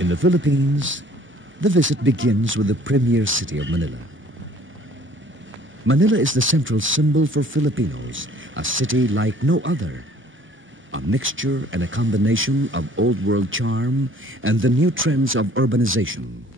In the Philippines, the visit begins with the premier city of Manila. Manila is the central symbol for Filipinos, a city like no other. A mixture and a combination of old world charm and the new trends of urbanization.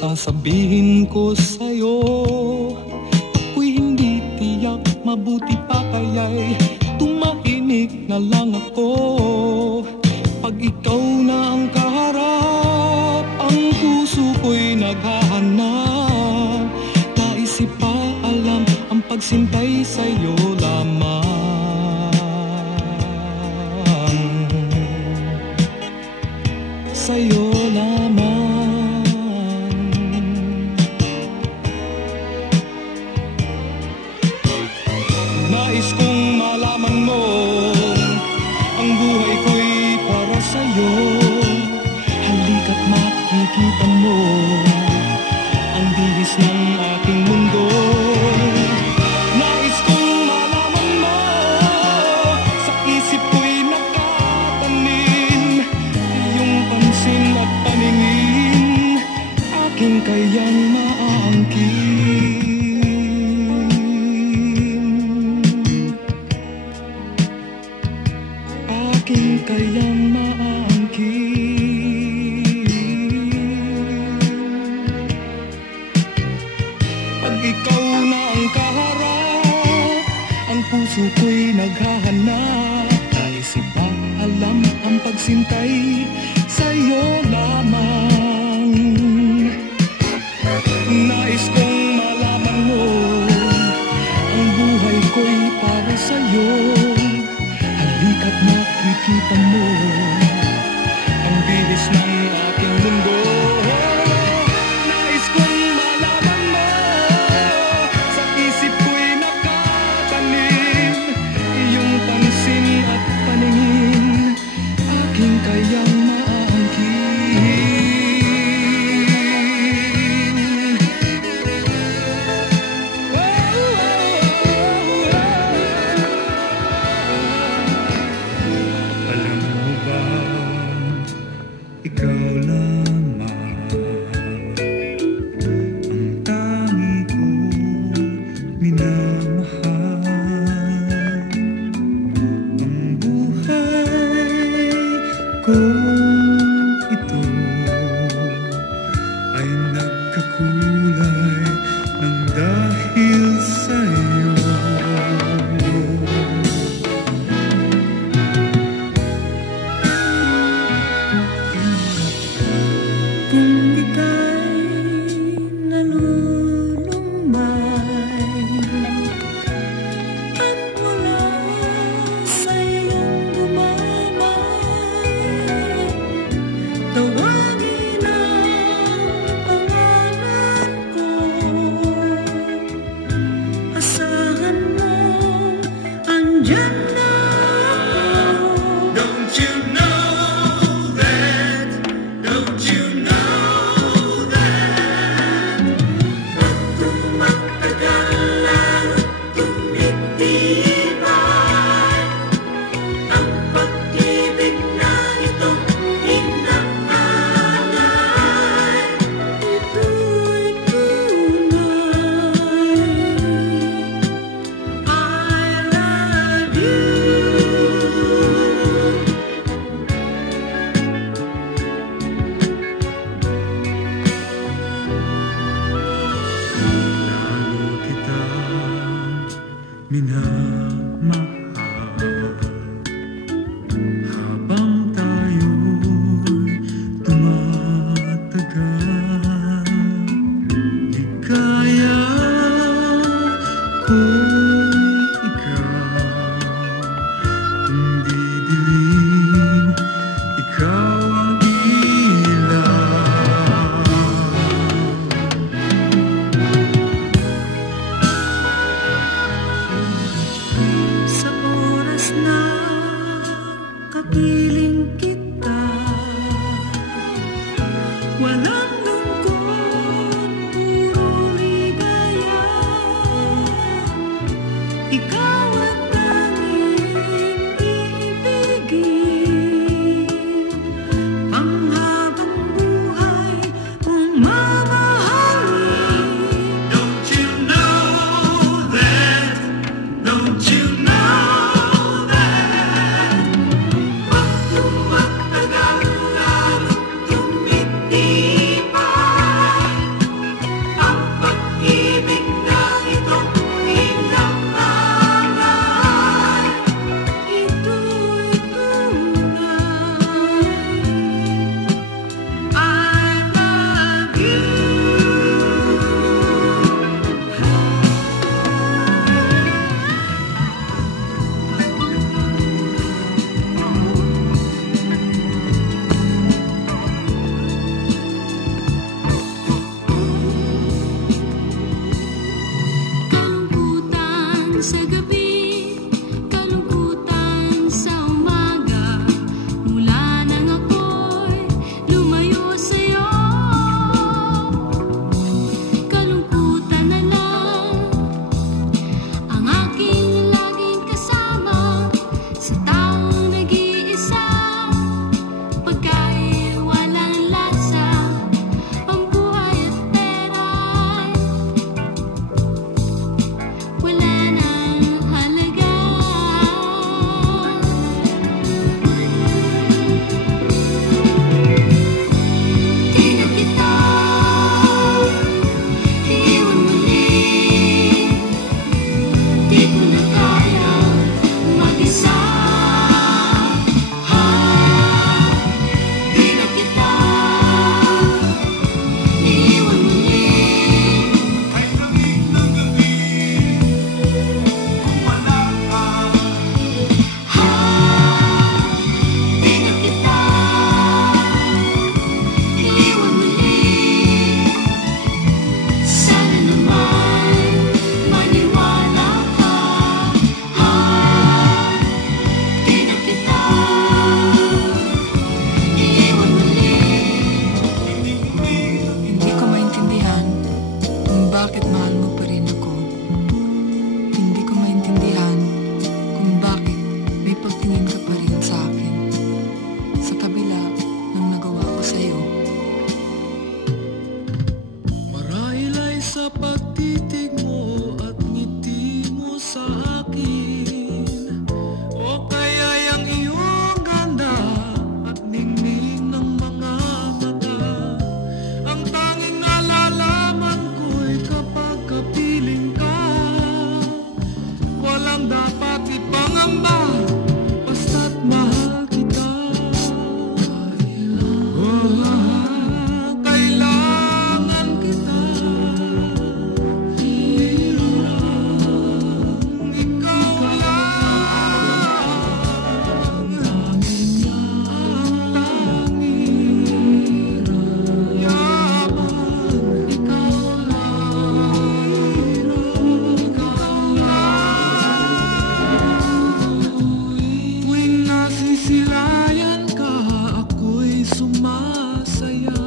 Sasabihin ko sa'yo, ako'y hindi tiyak, mabuti pa kaya'y tumahimik na lang ako. Pag ikaw na ang kaharap, ang puso ko'y naghahanap. Naisip pa alam ang pagsintay sa'yo lamang. Sa'yo lamang. Nais kong malaman mo, ang buhay ko'y para sa'yo. Halika't makikita mo ang bihis ng aking mundo. Nais kong malaman mo, sa isip ko'y nakatanim iyong pansin at paningin, aking kayang maangkin. ikaw lamang ang tangi kong minamahal. Ang buhay ko ito ay nagkakulay ng dahil sa'yo. Kung ika'y nalulumay at wala sa iyong gumamay, tawagin ang pangalan ko. Asahan mo, andyan na ako. Don't you know that? Don't you know that? At kung magtagal lalo't tumitibay ang pag-ibig na itong inaalay, ito'y tunay. I love you. Lalo kitang minamahal habang tayo'y tumatagal. Di kaya kung ikaw kung didilim, ikaw ang ilaw. Sa oras na kapiling kita, walang lungkot, puro ligaya. Ikaw ang tanging iibigin, panghabang buhay kong mamahalin. Don't you know that? Don't you know that? Pag tumatagal lalo't tumitibay masaya.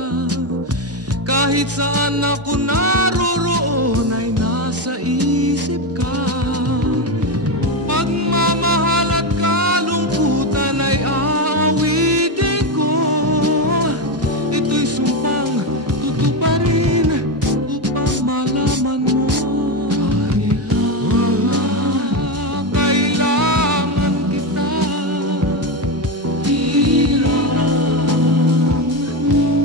Kahit saan ako naroroon ay nasa isip ka. Pagmamahal at kalungkutan ay aawitin ko. Ito'y sumpang tutuparin upang malaman mo. Kailangan kita.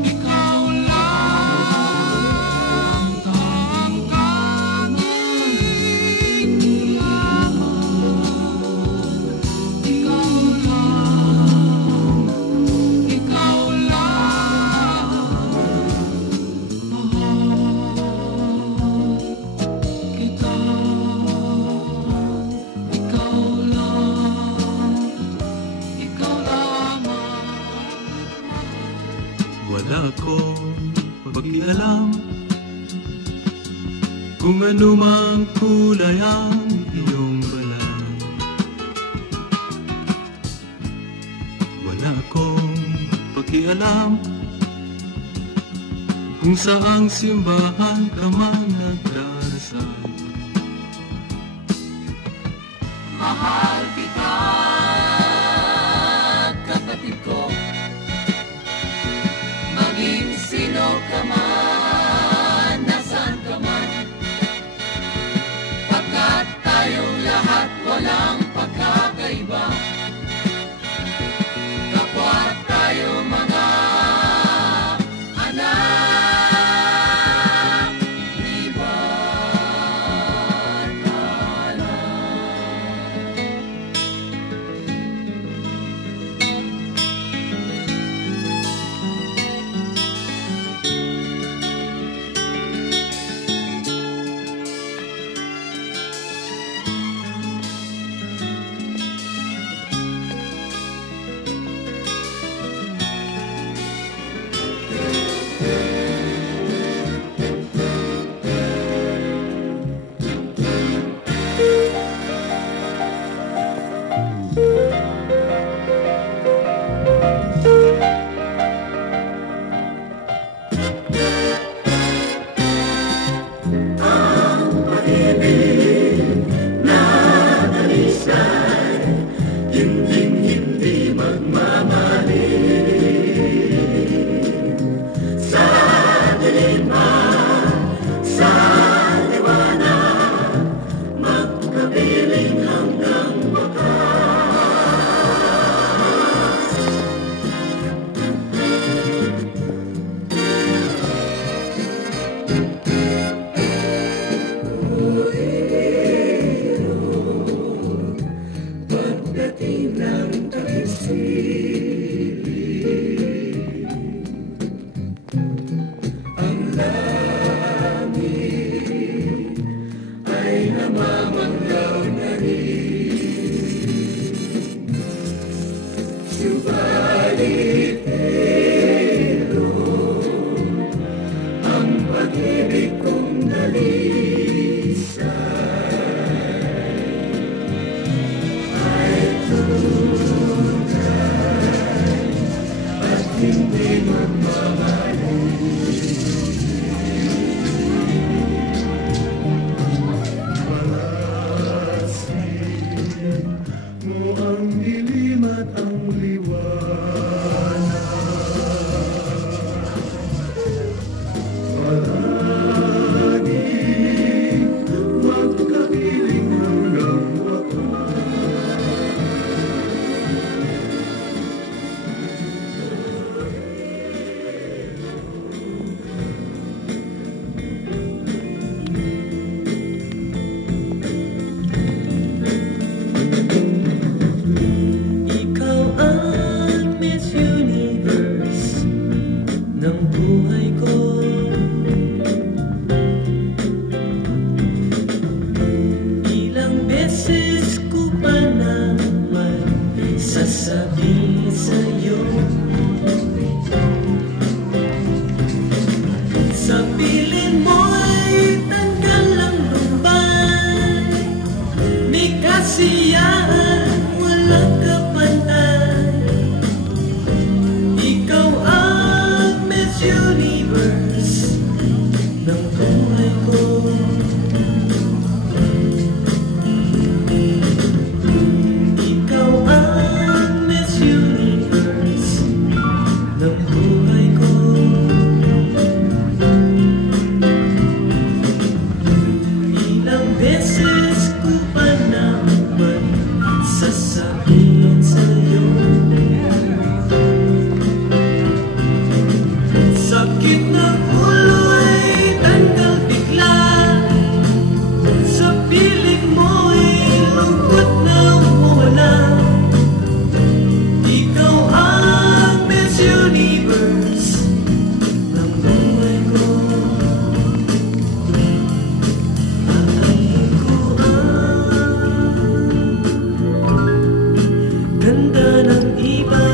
Ikaw lang ang tanging yaman. Ikaw lang, ikaw lang, mahal kita. Ikaw lang, ikaw lamang. Wala akong pakialam kung ano mang kulay ang iyong balat. Wala akong pakialam kung saang simbahan ka man nagdarasal. Mahal kita, kapatid ko. Maging sino ka man, nasaan ka man. Pagkat tayong lahat walang pagkakaiba. Kapwa tayo mga anak ni Batala. kasiyahan, walang kapantay. Ikaw ang Sakit ng ulo'y tanggal bigla. Sa piling mo'y lungkot na mawala. Ikaw ang Miss Universe ng buhay ko. Alam ko ang ganda ng iba.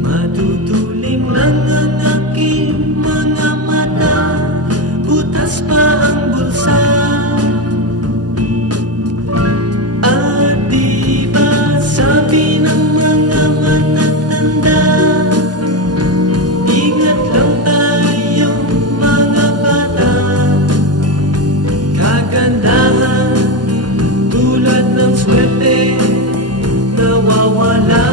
Matutuling lang ang aking mga mata, butas pa ang bulsa. At di ba sabi ng mga matatanda, ingat lang tayong mga bata. Kagandahan tulad ng swerte nawawala.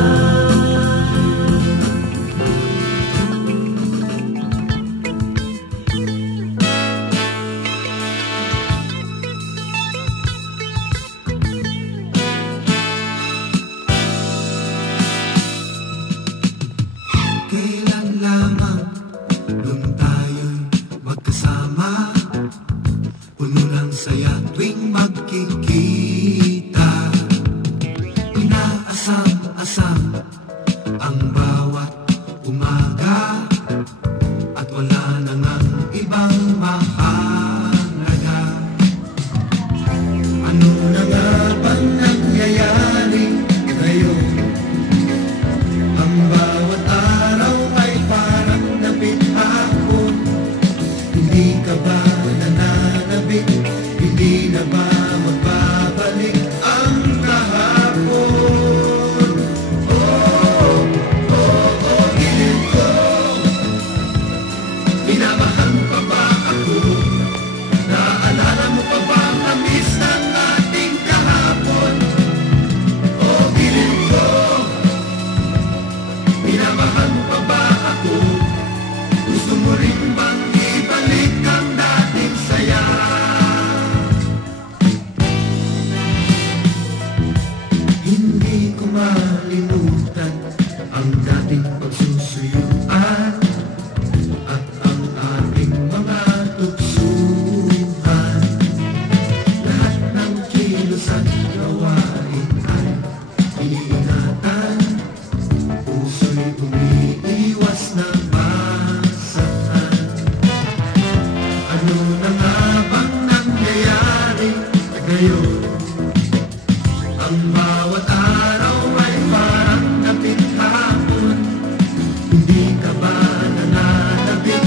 Kailan lamang nung tayo'y magkasama, puno ng saya tuwing magkikita. Inaasam-asam ang bawat umaga, at wala na ngang ibang mahalaga. Ano na nga bang nangyayari ngayon? Ang bawat araw ay parang napit hapon. Hindi ka ba nananabik? Hindi na ba magbabalik ang kahapon? Oh, gilid ko. Minamahal pa ba ako? Naalala mo pa ba ang tamis ng ating kahapon? Oh, gilid ko. Minamahal mo pa ba ako? Gusto mo rin bang ibalik ang dating saya? Hindi ko malimutan ang dating pagsusuyuan at ang ating mga tuksuhan. Lahat ng kilos at gawain ay iniingatan. Puso'y umiiwas na masaktan. Ano na nga bang nangyayari ngayon? Ang bawat araw ay parang napit hapon. Hindi ka ba nananabik?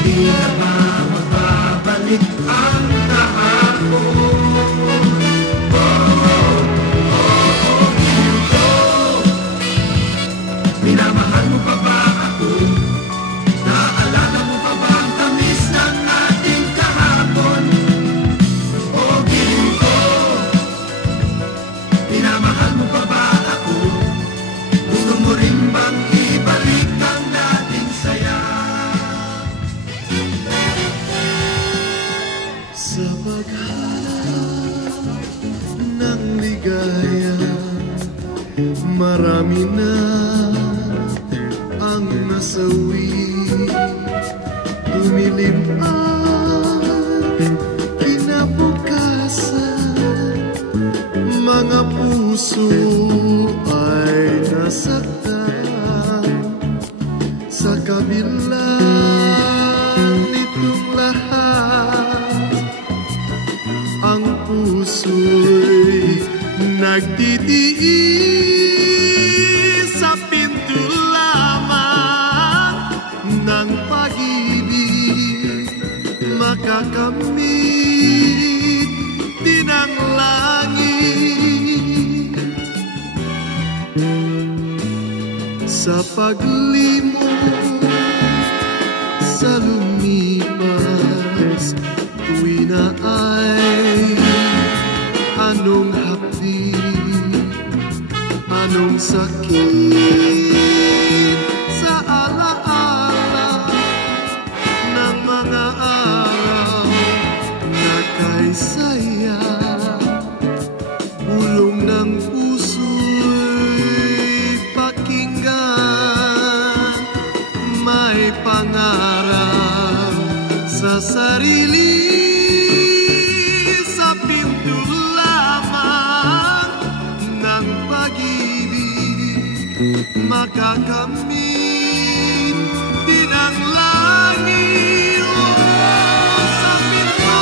Hindi na ba magbabalik ang kahapon? Minamahal mo pa ba ako? Naalala mo pa ba ang tamis ng ating kahapon? O giling ko, minamahal mo pa ba ako? Gusto mo rin bang ibalik ang dating saya? Sa paghanap ng ligaya, marami na ang nasawi. Tumilim ang kinabukasan, mga puso ay nasaktan. Sa kabila nitong lahat, ang puso'y nagtitiis sa pinto lamang ng pag-ibig. Makakamit din ang langit sa paglimot sa lumipas. Tuwi na ay anong hapdi, anong sakit sa alaala ng mga araw na kay saya. Bulong ng puso'y pakinggan. sarili sa pinto lamang ng pag-ibig makakamit din ang langit sa pinto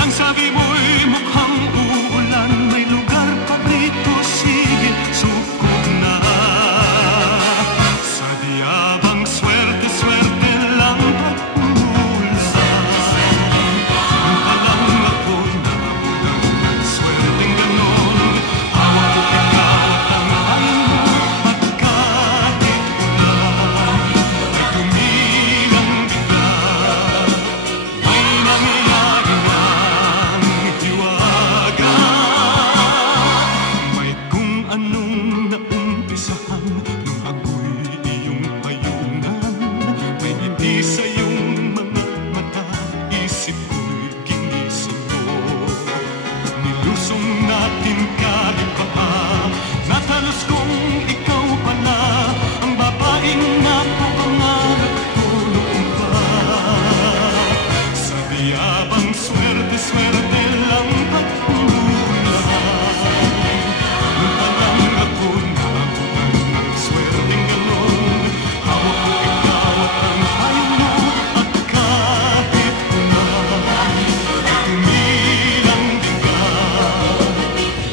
ng sabi mo'y mukhang uulan, may lugar pa rito, sige, sukog na. Sa diabang swerte-swerte lang pag-ulan, nung palang ako nabulan ng swerteng ganon, hawak ko ikaw at ang bayan mo, at kahit ulan ay tumilang bigla, may nangyayari na. May kung anong naumpisahan nung ako'y iyong payungan, may hindi sa iyong mga mata, isip ko'y ginising mo. Nilusong natin kahit pa, natalos kong ikaw pala ang babaeng napapangarap ko noon pa. Sa diabang swerte-swerte lang pag-ulan, nung palang ako nabutan ng swerteng ganon, hawak ko ikaw at ang payo mo, at kahit ulan ay tumilang bigla,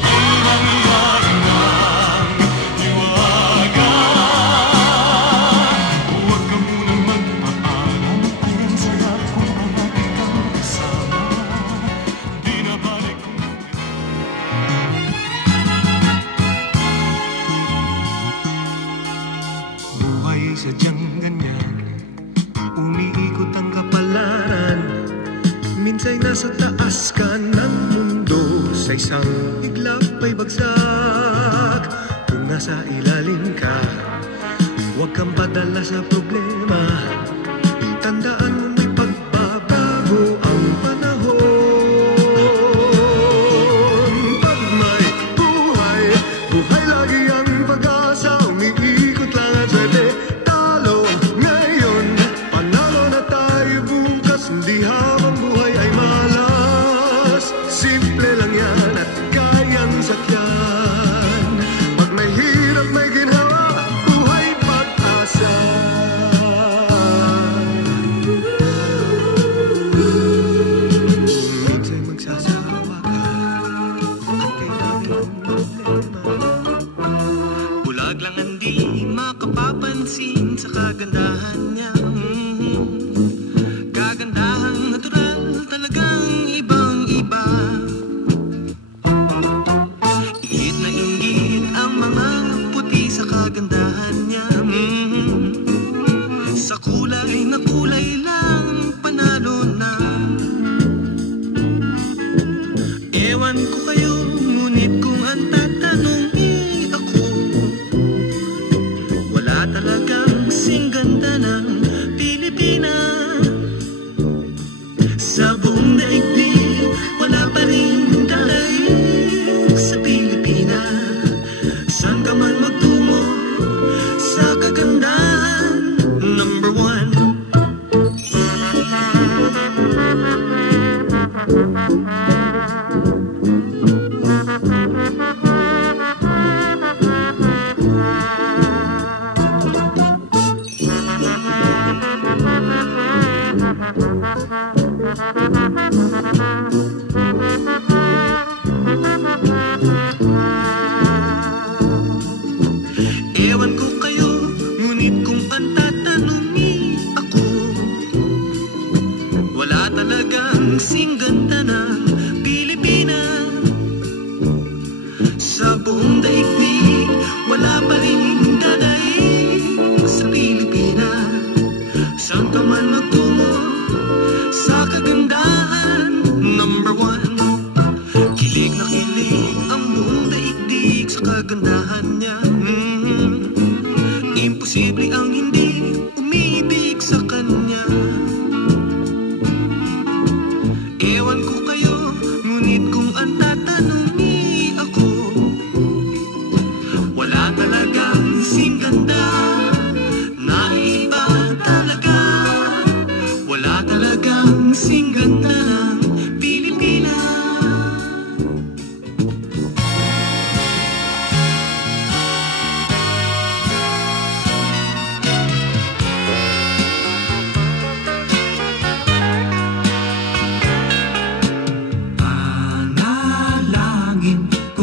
may nangyayari ng hiwaga. Huwag ka munang magpaalam, ay ang sarap kung palagi kang kasama. Di na balik kung buhay sadyang ganyan, umiikot ang kapalaran. Minsa'y nasa taas ka ng mundo, sa isang iglap ay bagsak. Kung nasa ilalim ka, huwag kang padala sa problema. Tandaan mo may pagbabago ang panahon. Pag may buhay, buhay lagi ang pag-asa. Umiikot lang at swerte, talo ngayon, panalo na tayo bukas. Hindi habang buhay ay malas, simple lang yan at kayang sakyan. Pag may hirap, may ginhawa, buhay pag-asa. Minsa'y magsasawa ka at kailangan ng problema. Bulag lang ang di makapapansin sa kagandahan niya. Kagandahang natural, talagang ibang-iba. Ingit na inggit ang mga puti sa kagandahan niya. Sa kulay na kulay lang, panalo na. Ewan ko kayo, ngunit kung ang tatanungin ako, wala talagang kasing ganda ng Pilipinas. Sa buong daigdig, wala pa rin dalaig sa Pilipinas. Saan ka man magtungo sa kagandahan, number one. Posible ang hindi umibig sa kanya. Ewan ko kayo, ngunit kung ang tatanungin ako, wala talagang singganda na iba talaga. Wala talagang singganda ng Pilipinas.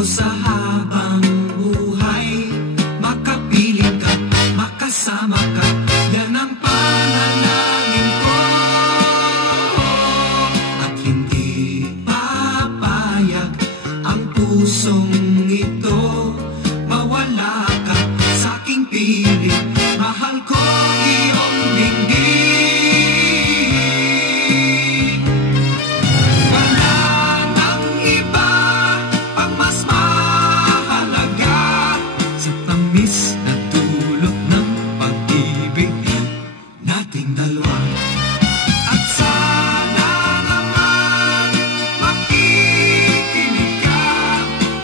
Sa habang buhay, makapiling ka, makasama ka, yan ang panalangin ko. At hindi papayag ang pusong ito, mawala ka sa aking piling, mahal ko iyong dinggin. Wala nang iba pang mas tamis na dulot ng pag-ibig nating dalawa. At sana naman makikinig ka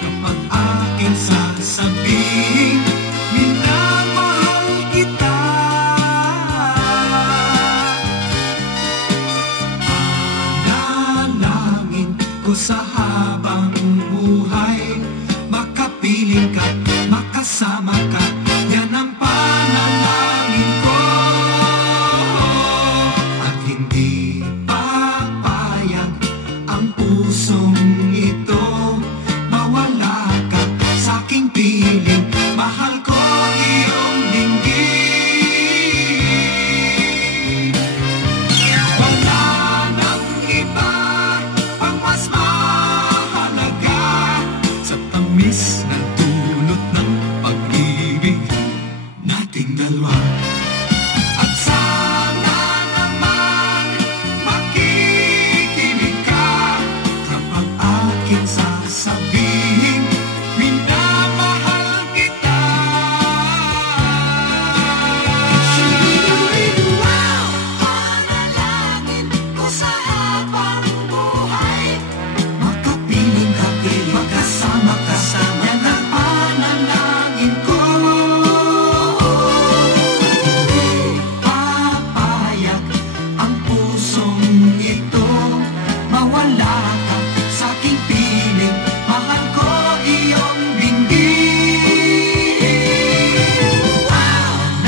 kapag aking sasabihin, minamahal kita. Panalangin ko sa habang buhay, makapiling ka, makasama ka, yan ang panalangin ko. At hindi papayag ang pusong ito, mawala ka sa aking piling, mahal ko iyong dinggin. Wala nang iba pang mas mahalaga sa tamis na dulot ng pag-ibig nating dalawa. At sana naman makikinig ka kapag aking sasabihin, minamahal kita. Panalangin ko sa habang buhay, makapiling ka, makasama ka, yan ang panalangin ko. Papayag ang pusong ito, mawala ka sa aking piling, mahal ko iyong dinggin.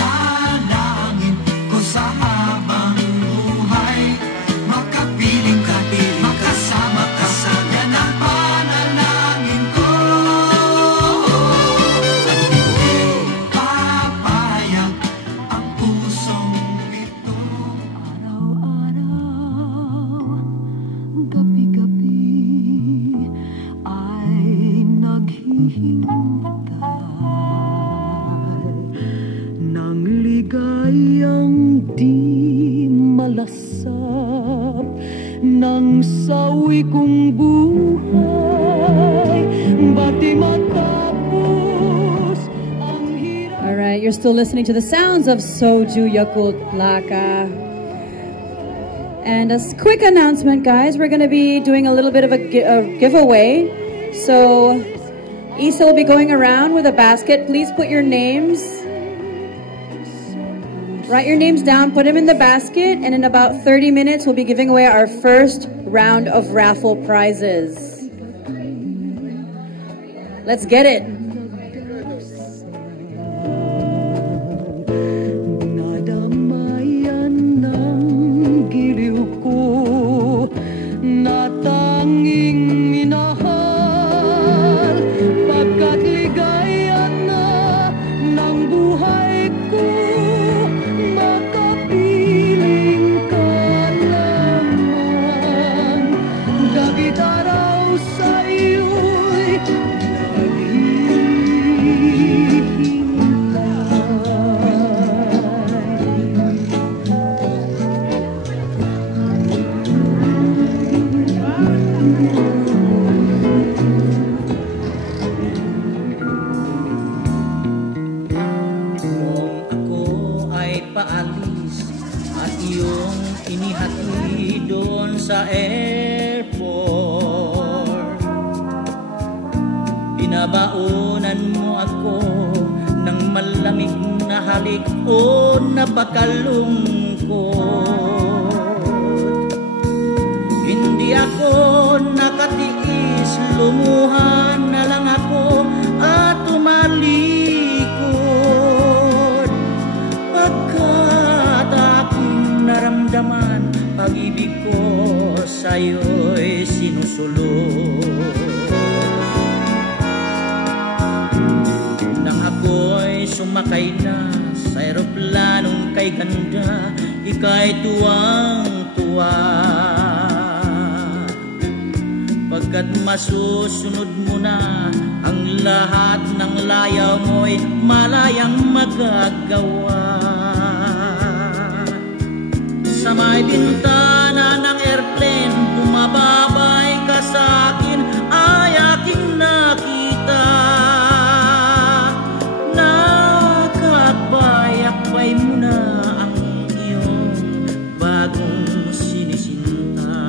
Panalangin ko sa habang buhay, makapiling ka, makasama ka, yan ang panalangin ko. At hindi papayag ang pusong ito. Araw-araw, gabi-gabi ay naghihintay ng ligayang di malasap ng sawi kong buhay. Bati matapos ang hirap. All right, you're still listening to the sounds of Soju Yakult Laka. And a quick announcement, guys. We're going to be doing a little bit of a giveaway. So, Isa will be going around with a basket. Please put your names. Write your names down, put them in the basket, and in about 30 minutes, we'll be giving away our first round of raffle prizes. Let's get it. Nadamayan ng giliw ko na tanging minahal, pagkat ligaya na ng buhay ko, makapiling ka lamang. Gabi't araw sa iyo'y Kung ako aalis at iyong inihatid doon sa airport. Pinabaunan mo ako ng malamig na halik o napakalungkot. Hindi ako nakatiis, lumuhan na lang ako at tumalikod. Pagkat aking naramdaman, pag-ibig ko sa'yo'y sinusulot. Nang ako'y sumakay na sa aeroplanong kay ganda, ika'y tuwang-tuwa. Pagkat masusunod mo na ang lahat ng layaw mo'y malayang magagawa. Sa may bintana ng airplane, bumababay ka sa akin, ay aking nakita. Nakakakbay-akbay mo na ang iyong bagong sinisinta.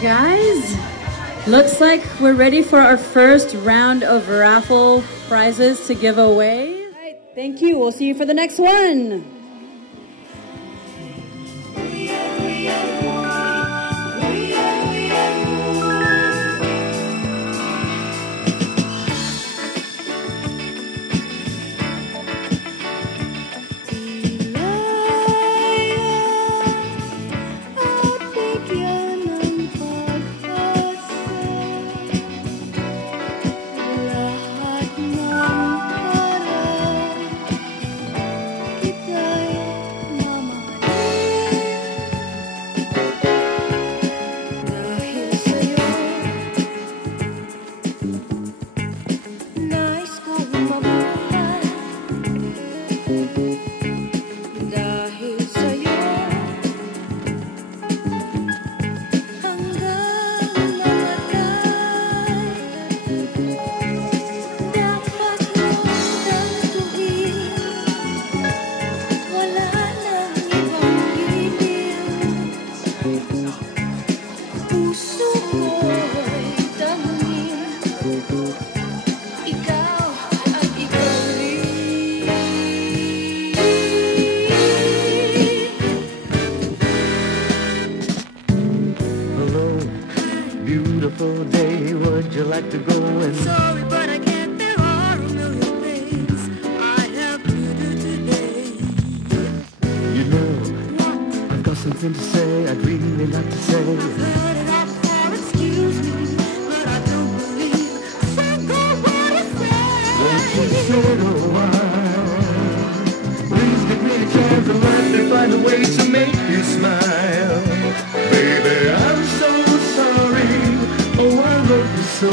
Guys, looks like we're ready for our first round of raffle prizes to give away. All right, thank you. We'll see you for the next one. Kita So do I. Please give me a chance and let me find a way to make you smile. Baby, I'm so sorry. Oh, I love you so.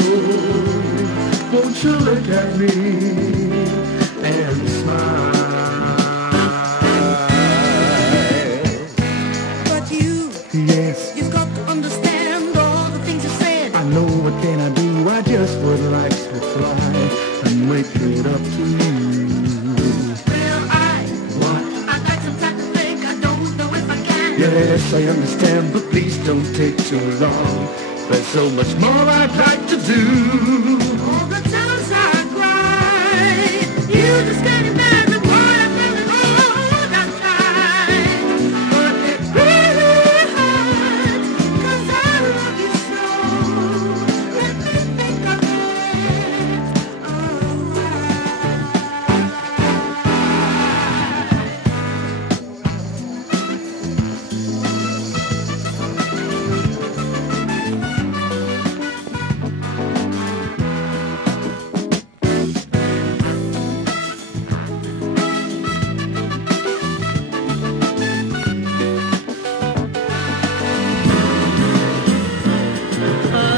Won't you look at me and smile? But you, Yes, you've got to understand all the things you said. I know, what can I do? I just would like to fly and make it up to you. Well, What? I got some time to think. I don't know if I can. Yes, I understand, but please don't take too long. There's so much more I'd like to do. All the times I cried, you just can't imagine what I felt all that time. But it really hurts, 'cause I love you so. Let me think of it.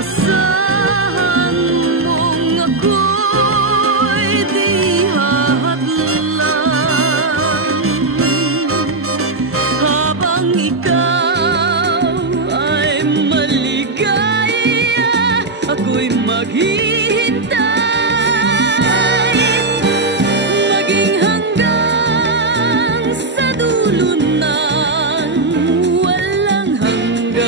Asahan mong ako'y di hahadlang habang ikaw ay maligaya, ako'y maghihintay maging hanggang sa dulo ng walang hanggan.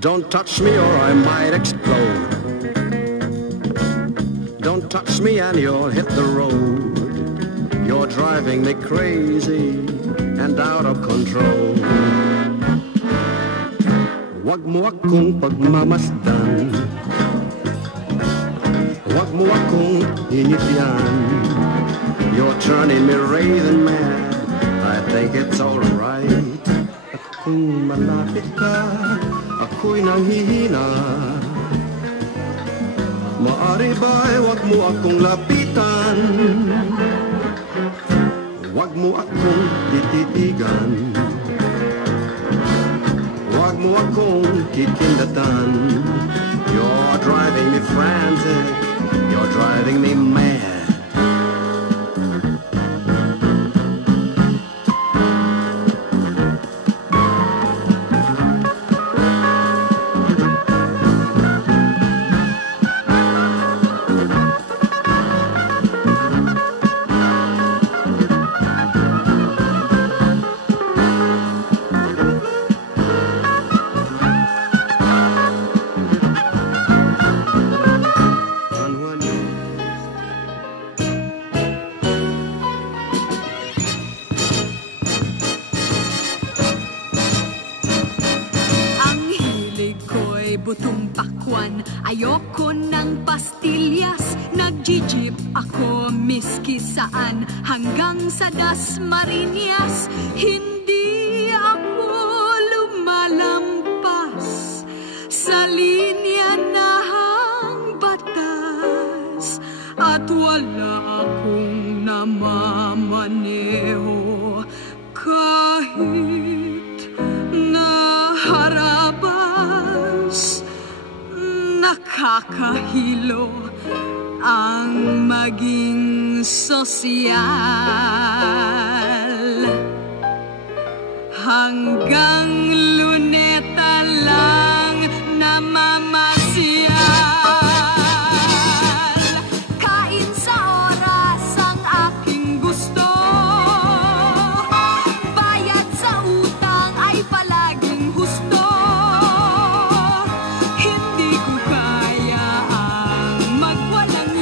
Don't touch me or I might explode. Don't touch me and you'll hit the road. You're driving me crazy and out of control. Wag mo akong pagmamasdan. Wag mo akong inipyan. You're turning me raving mad. I think it's alright. Kung malapit ka, ako'y nanghihina. Maari ba'y wag mo akong lapitan? Wag mo akong tititigan. Wag mo akong kikindatan. You're driving me frantic. You're driving me mad. Butong pakwan, ayoko ng pastillas. Nag-jeep ako miski saan, hanggang sa Dasmariñas. Hindi ako lumalampas sa linya ng batas, at wala akong namamaneho kahit naharabas. Nakakahilo ang maging sosyal, hanggang Luneta lang namamasyal. Kain sa oras ang aking gusto, bayad sa utang ay palaging husto. Hindi ko kaya ang magwalang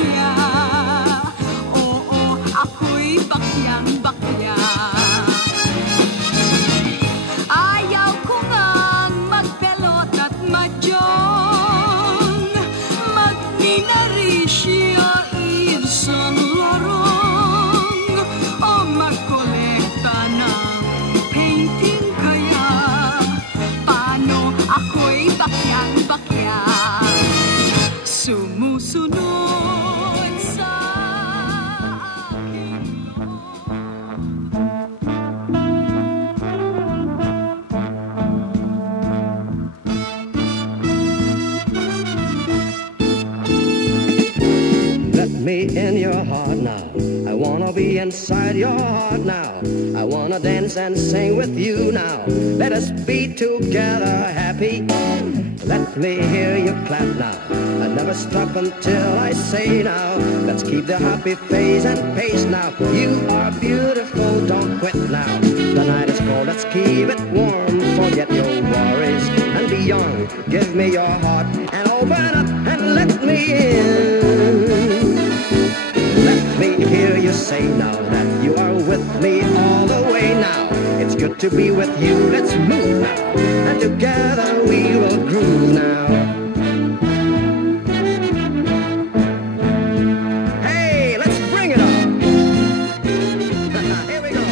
Inarisya isang larong o magkolekta ng painting kaya. Paano ako'y bakyang-bakya sumusunod sa aking Let me in your heart now. I wanna be inside your heart now. I wanna dance and sing with you now. Let us be together happy. Let me hear you clap now. I never stop until I say now. Let's keep the happy face and pace now. You are beautiful, don't quit now. The night is cold, let's keep it warm. Forget your worries and be young. Give me your heart and open up and let me in. Let me hear you say now that you are with me all the way now. It's good to be with you, let's move now. And together we will groove now. Hey, let's bring it on. Here we go.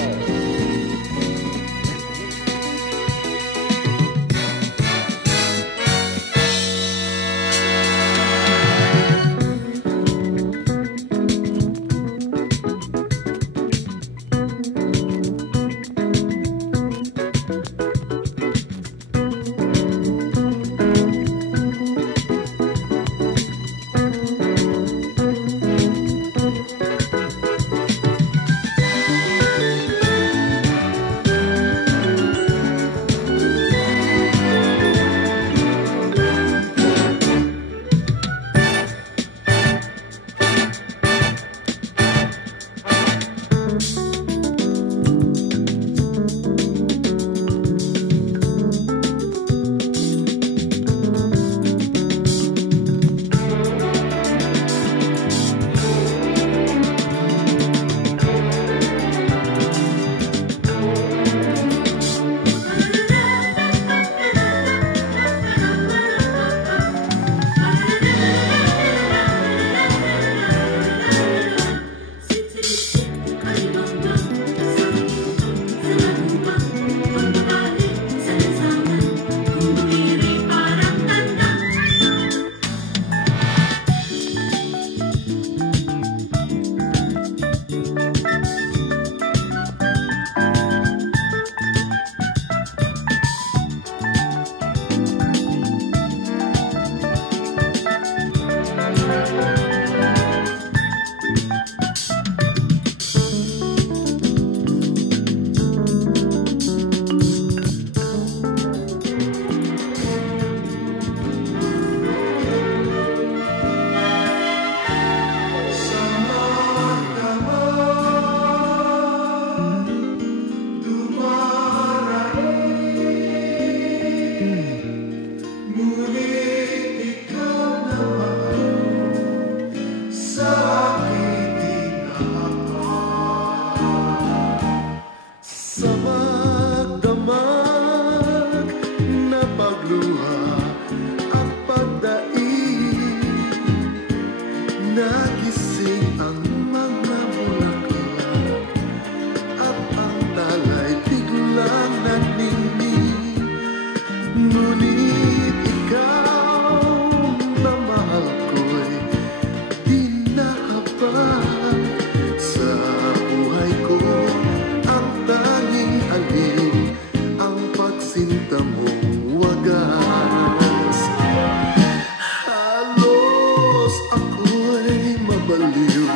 Halos ako'y mabaliw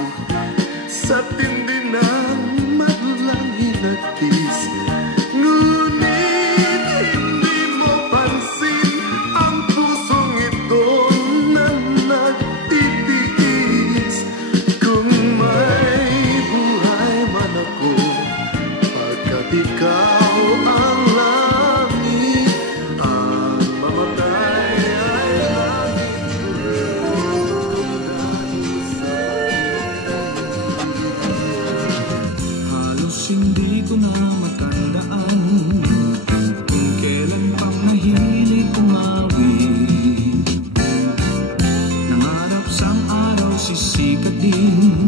magsisikat din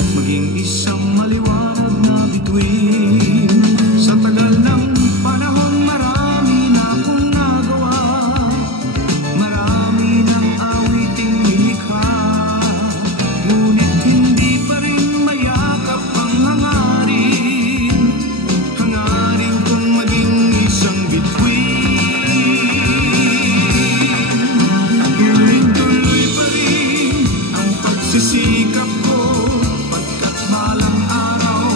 at maging isang maliwanag na bituin. Sa tagal ng panahon, marami na akong nagawa, marami ng awiting nilikha, ngunit hindi pa rin mayakap ang hangarin, hangarin kong maging isang bituin. Tuloy-tuloy pa rin ang pagsisikap ko, pagkat balang araw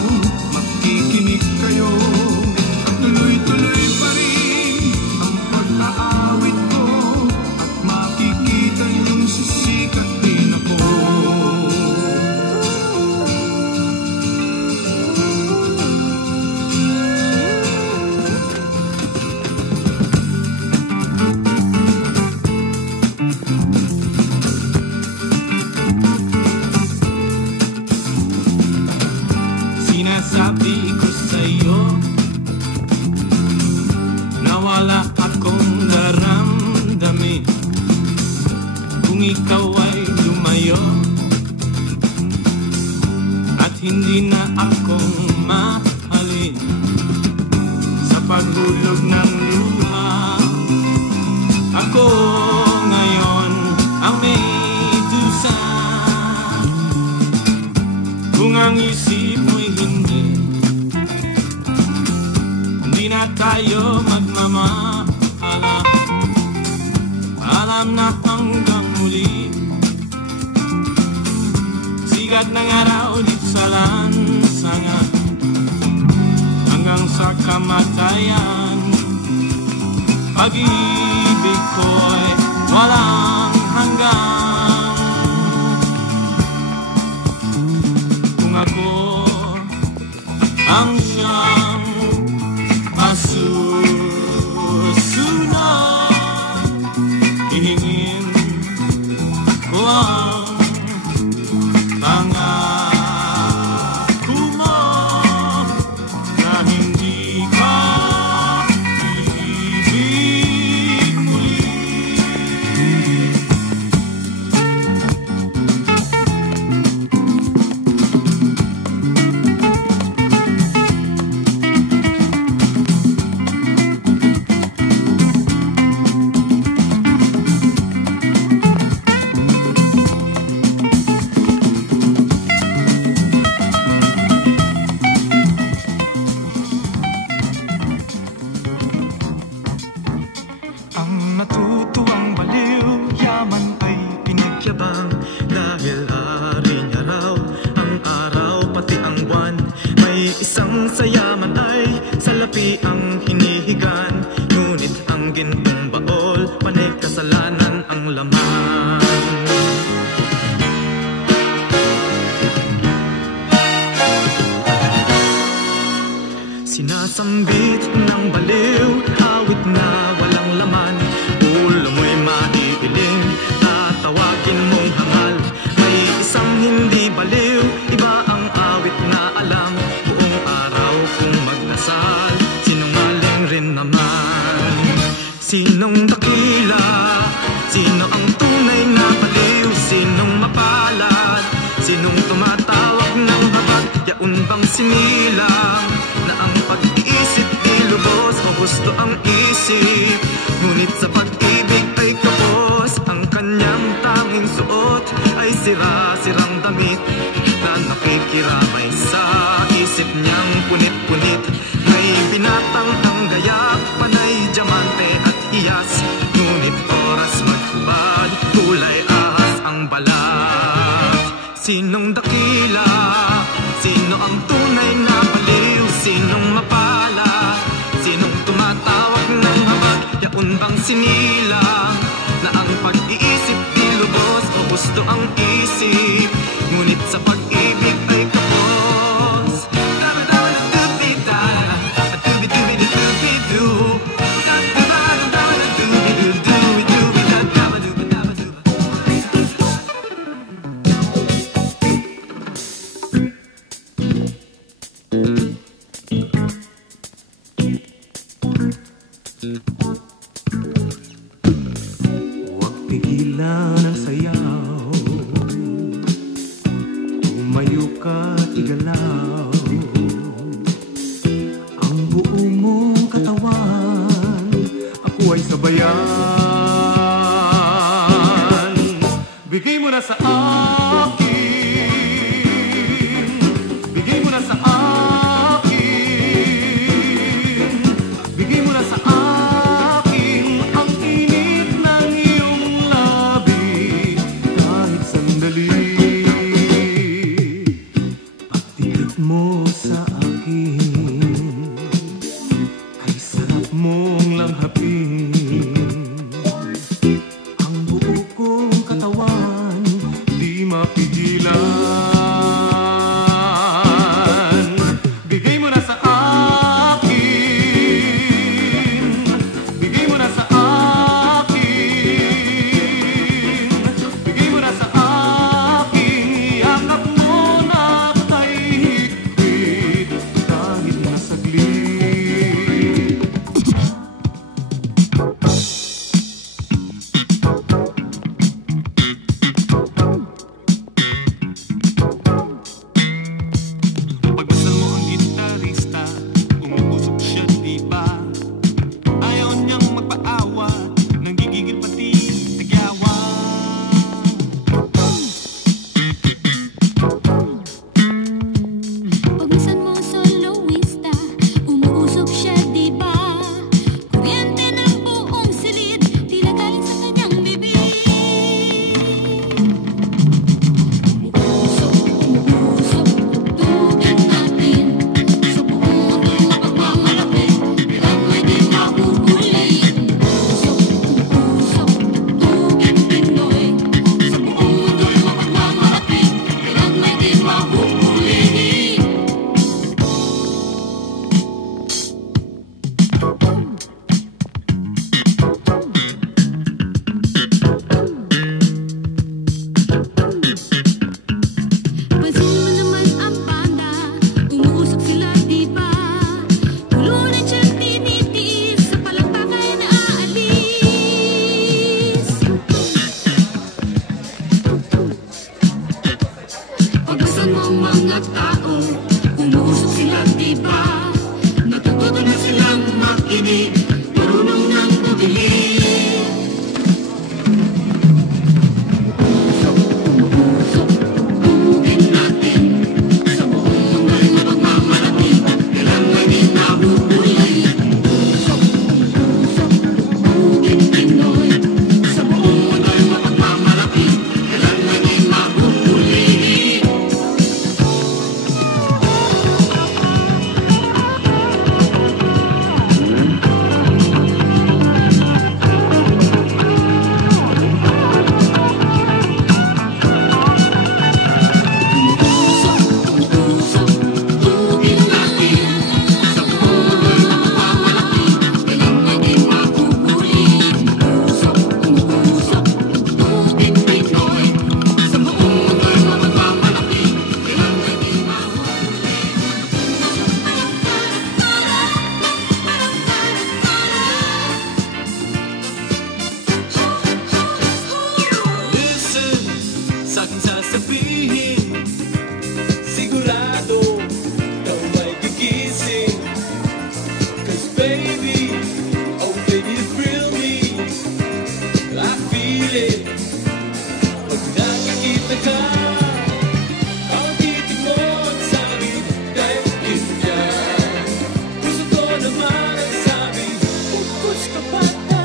makikinig kayo. At tuloy-tuloy pa rin ang pag-aawit ko, at makikita niyong sisikat din ako. Sinasabi ko sa'yo na wala akong daramdamin kung ikaw ay lumayo, at hindi na akong mahalin sa paghulog ng luha. Ako ngayon ang may dusa, kung ang isip mo'y hindi na tayo magmamahala. Alam na hanggang muli, sigat ng araw ulit sa lansangan, hanggang sa kamatayan. Pag-ibig ko'y walang hanggan. Kung ako ang siyang masusunod, hihingin ko ang pangako mo na hindi ka ibig ulit. Ang natutuwang baliw, yaman ay pinagyabang, dahil hari niya raw ang araw pati ang buwan. May isang sayaman ay salapi ang hinihigan, ngunit ang gintong baol, panay kasalanan ang laman. Sinasambit ng baliw, awit na walang laman. Ulo mo'y maiiling, tatawagin mong hangal. May isang hindi baliw, iba ang awit na alam. Buong araw kung magdasal, sinungaling rin naman. Sinong dakila? Sino ang tunay na baliw? Sinong mapalad? Sinong tumatawag ng habag? Yaon bang sinilang na ang pag-iisip di lubos o gusto ang isip? Ngunit sa pag-ibig ay kapos, ang kanyang tanging suot ay sira-sirang damit na nakikiramay sa isip niyang punit-punit. May binatang ang gayak, panay diamante at hiyas, ngunit oras maghubad, kulay ahas ang balat. Sinong dakila? Sino ang tunay na baliw? Sinong mapala? Sinong tumatawag ng habag? Yaon bang sinilang na ang pag-iisip di lubos o gusto ang isip? Ngunit sa pag-ibig ay kapos. Huwag pigilan ang sayaw, ka't igalaw ang buo mong katawan, ako ay sabayan. Bigay mo na sa akin, bigay mo na sa akin, bigay mo na sa akin ang init ng iyong labi kahit sandali. Pagdikit mo sa akin ay sarap mong langhapin. Ang buo kong katawan di mapigilan. Bigay mo na sa akin, bigay mo na sa akin, bigay mo na sa akin, yakap mo na kay higpit kahit na saglit. Pagmasdan mo ang gitarista, umuusok siya, diba? Ayaw niyang magpaawa, nanggigigil pati nagyawa. Pagmisan mo soloista, umuusok siya, diba? Kuryente ng buong silid, tila galing sa kanyang bibig. Umuusok, tugin natin sa buong mundo'y mapagmamalaki, kailan may di mahuhuli. Umuusok, tugin Pinoy sa buong mundo'y mapagmamalaki, kailan may di mahuhuli. Pansin mo naman ang banda, umuusok sila, diba? Tulunan siyang tinitiis, sa palakpakan na aalis. Pagbasan mo ang mga tao, umuusok sila, diba? Natututo na silang makinig, marunong nang bumili. Umuusok, tugin natin sa buong mundo'y mapagmamalaki, kailan may di nahuhuli. Umuusok, tugin Pinoy sa buong mundo'y mapagmamalaki, kailan may di mahuhuli. Listen sa aking sasabihin, sigurado ikaw ay gigising. 'Cause baby, oh baby, you thrill me, I feel it. Pag nakikita ka, ang titig mo ang sabi, thank you dyan. Puso ko naman ang sabi, focus ka pa na.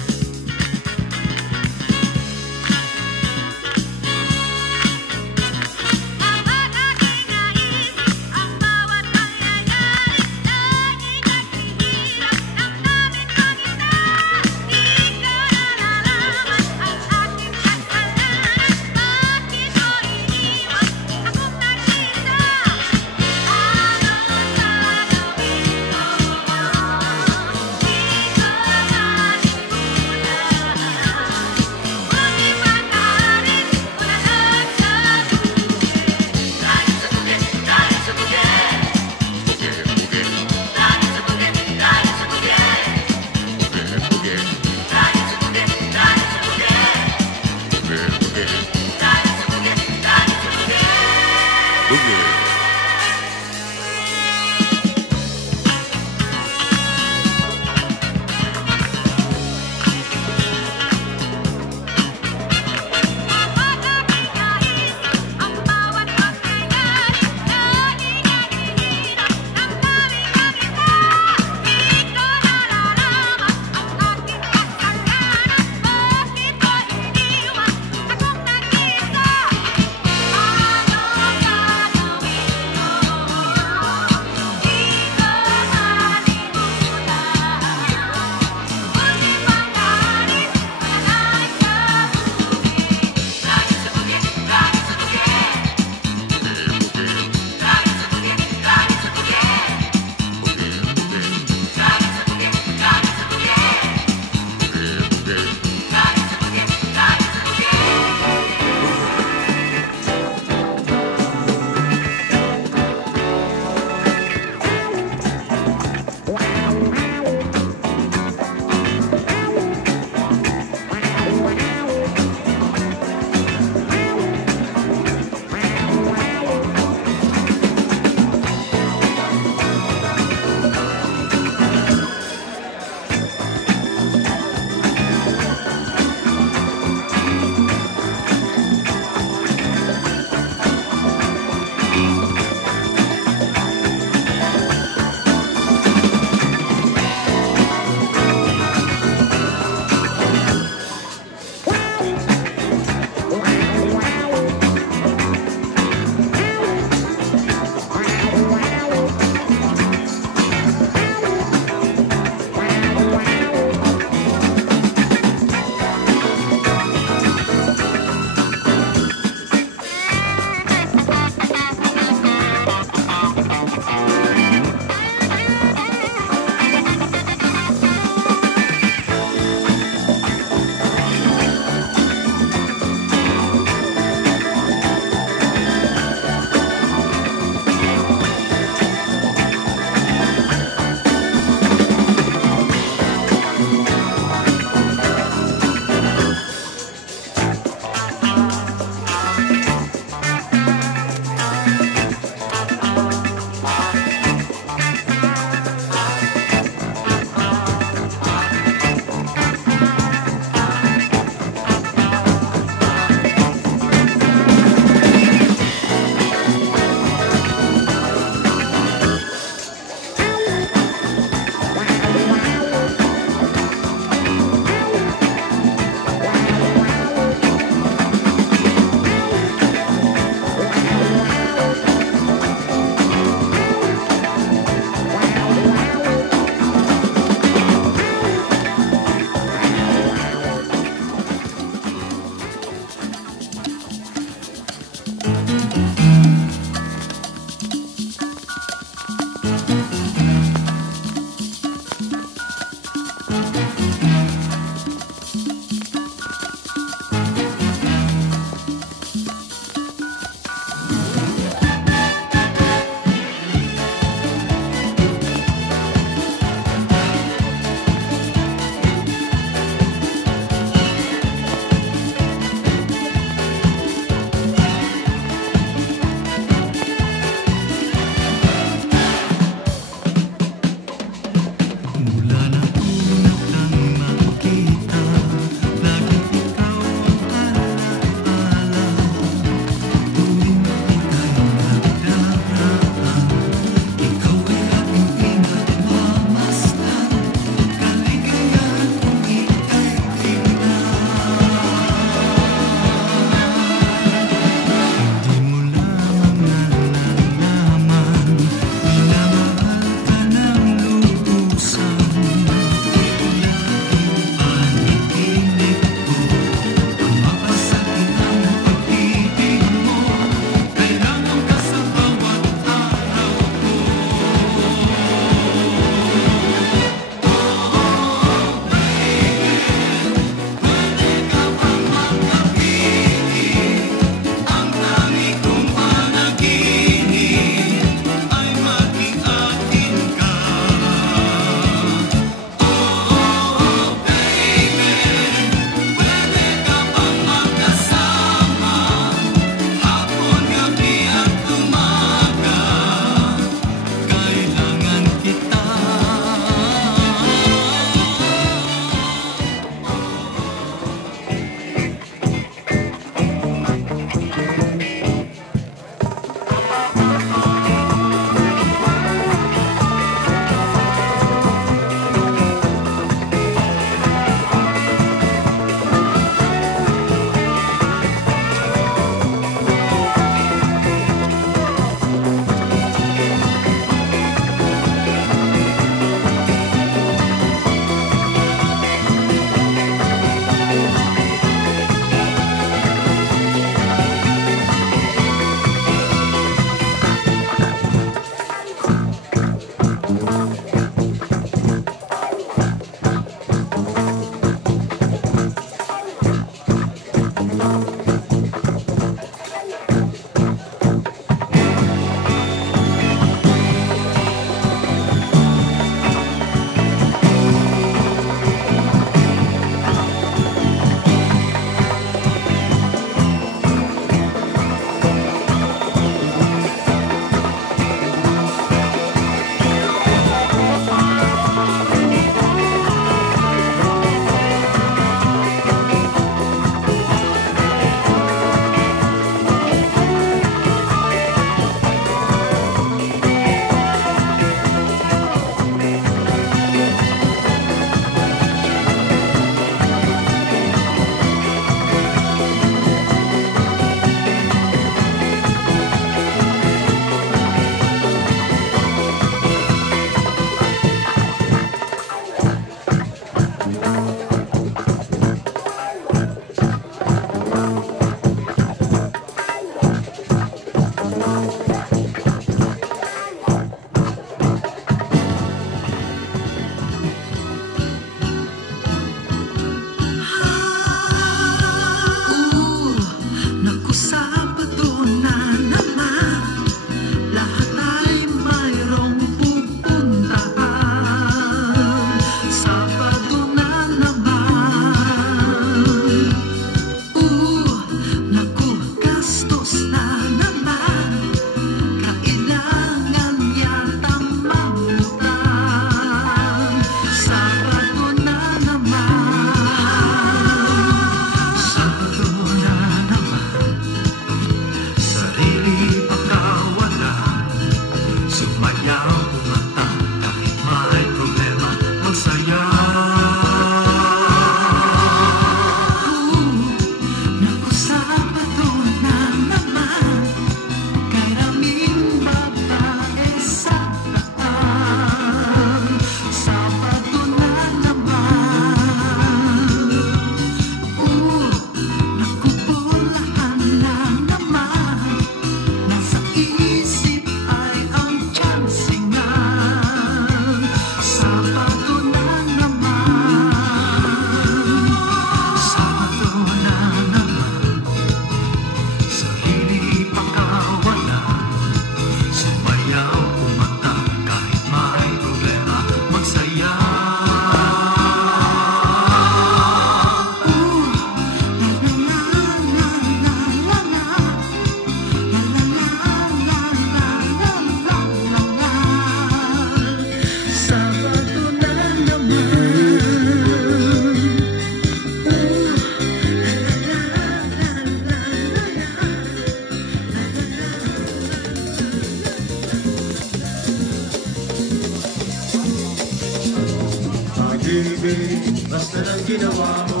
pag-ibig, basta lang ginawa mo,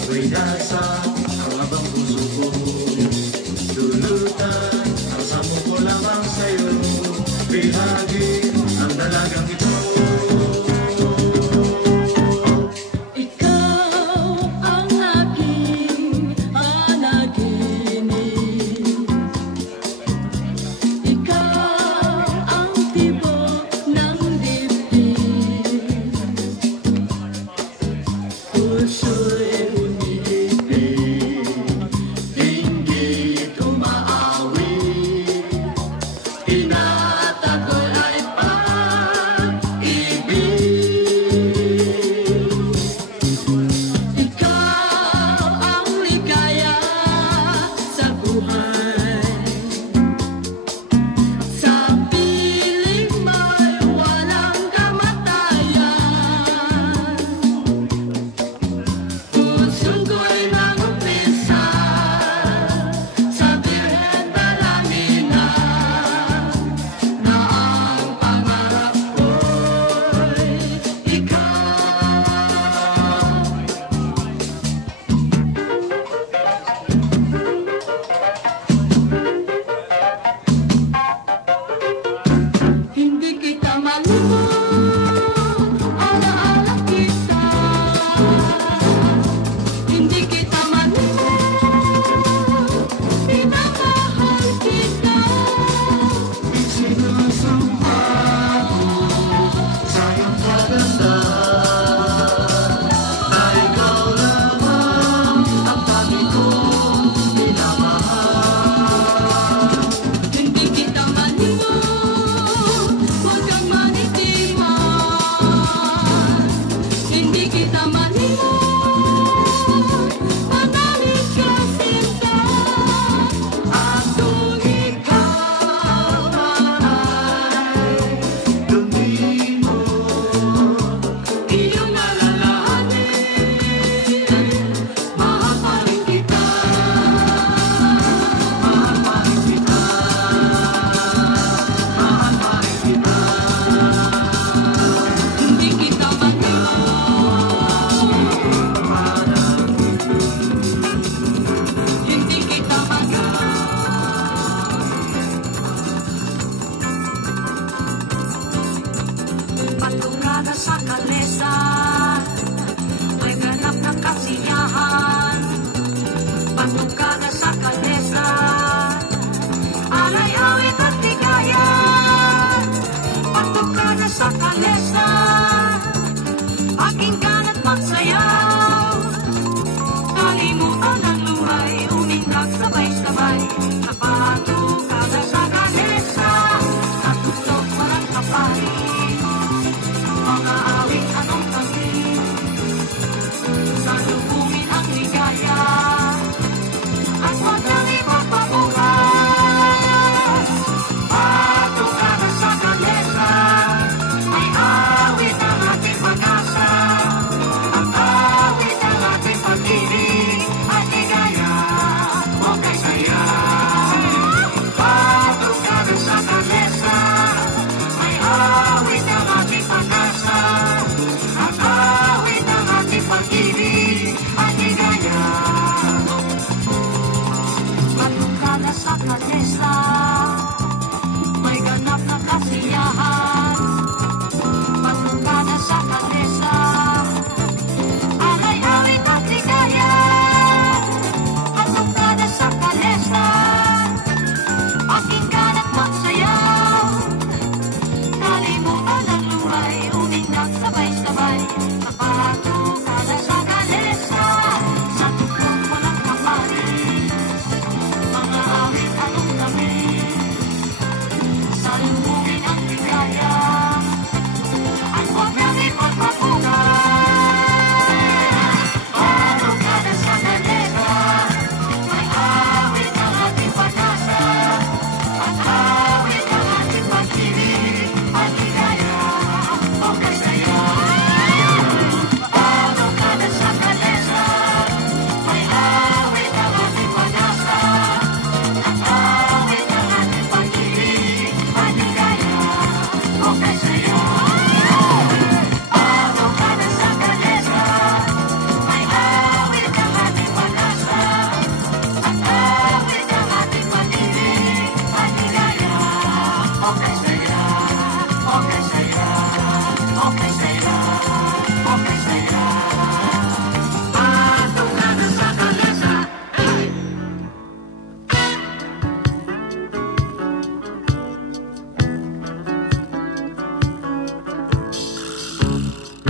ako'y nasa kalabang puso ko. Lulutan, ang samo ko lamang sa'yo, bihagi ang dalagang ito.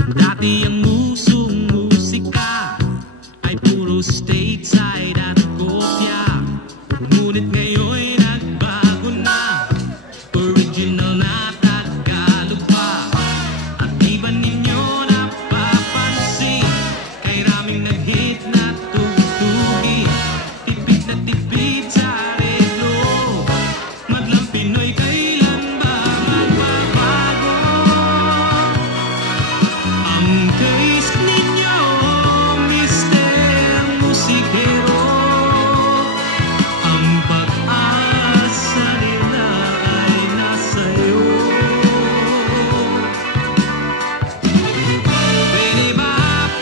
Dati ang musong musika ay puro stateside at kopya. Ngunit ngayon'y nagbago na, original na Tagalog pa. At di ba ninyo napapansin, kay raming nag-hit na tugtugin. Tipid na tipid sa reglo, madlang Pinoy kailan ba magbabago? Ang taste ninyo, Mr. Musikero, ang pag-asa nila ay nasa'yo.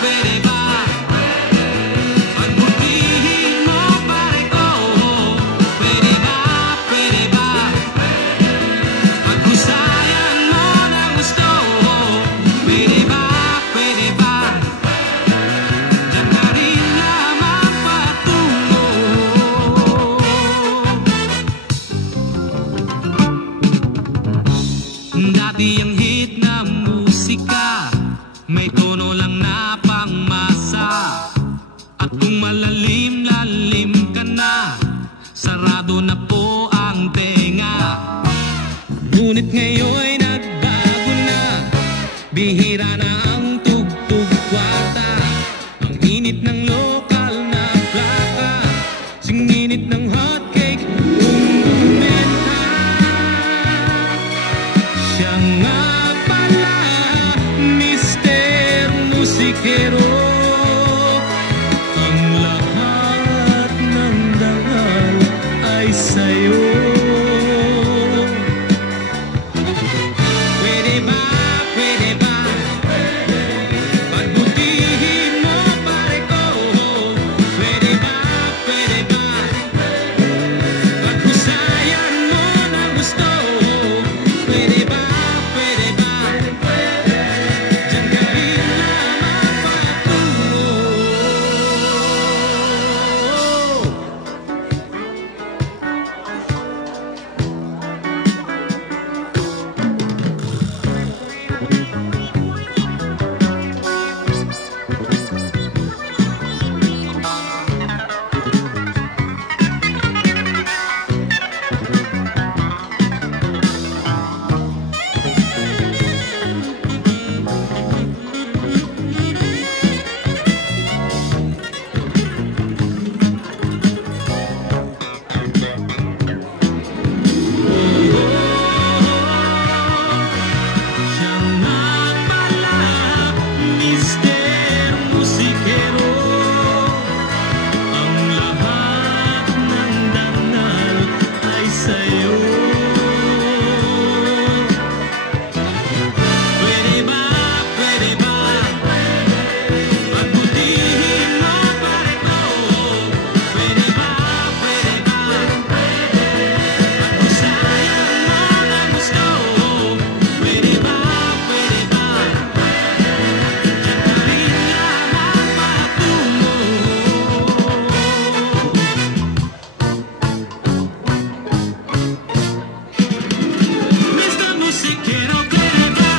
Pwede ba, pagbutihin mo pare ko? Pwede ba, paghusayan mo ng gusto? Pwede ba, dyan ka rin lamang patungo. Dati ang hit na musika, may tono lang na pangmasa. At kung malalim-lalim ka na, sarado na po ang tenga. Ngunit ngayon'y nagbago na, bihira na ang tugtugwa. musikero. Ang lahat ng dangal ay sa'yo. Pwede ba pagbutihin mo pare ko? Pwede ba paghusayan mo ng gusto? Pwede ba dyan ka rin lamang patungo? Siya nga pala, Mr. Musikero. Ang lahat ng dangal ay sa'yo. Pwede ba pagbutihin mo pare ko? Pwede ba paghusayan mo ng gusto? Pwede ba dyan ka rin lamang patungo? Mr. Musikero, pwede ba?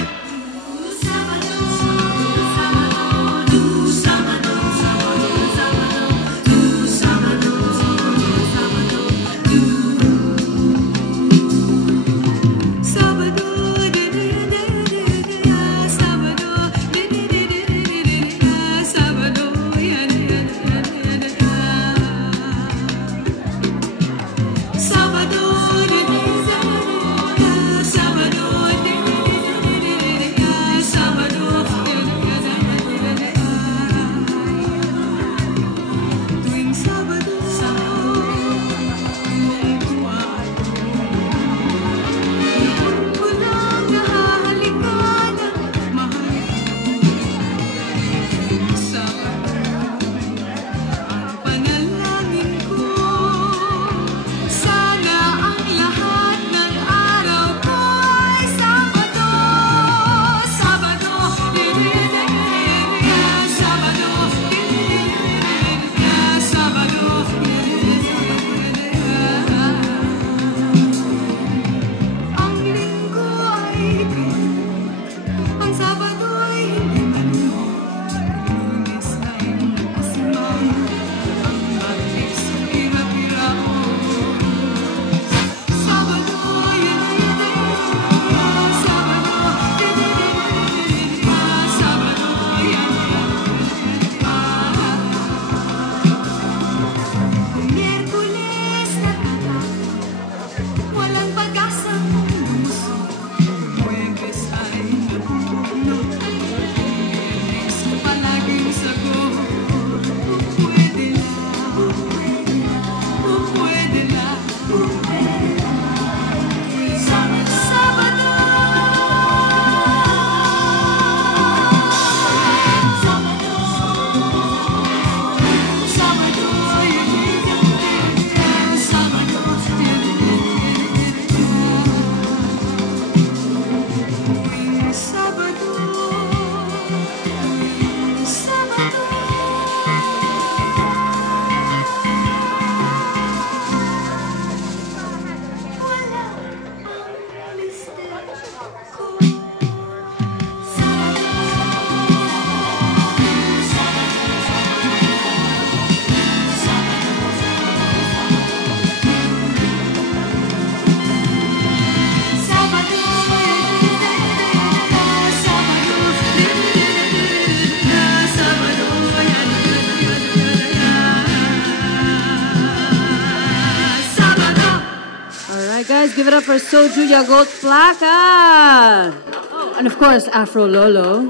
Guys, give it up for Soju Yakult Plaka. Oh, and of course, Afro Lolo.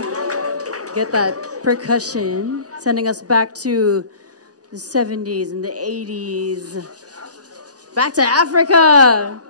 Get that percussion, sending us back to the 70s and the 80s. Back to Africa.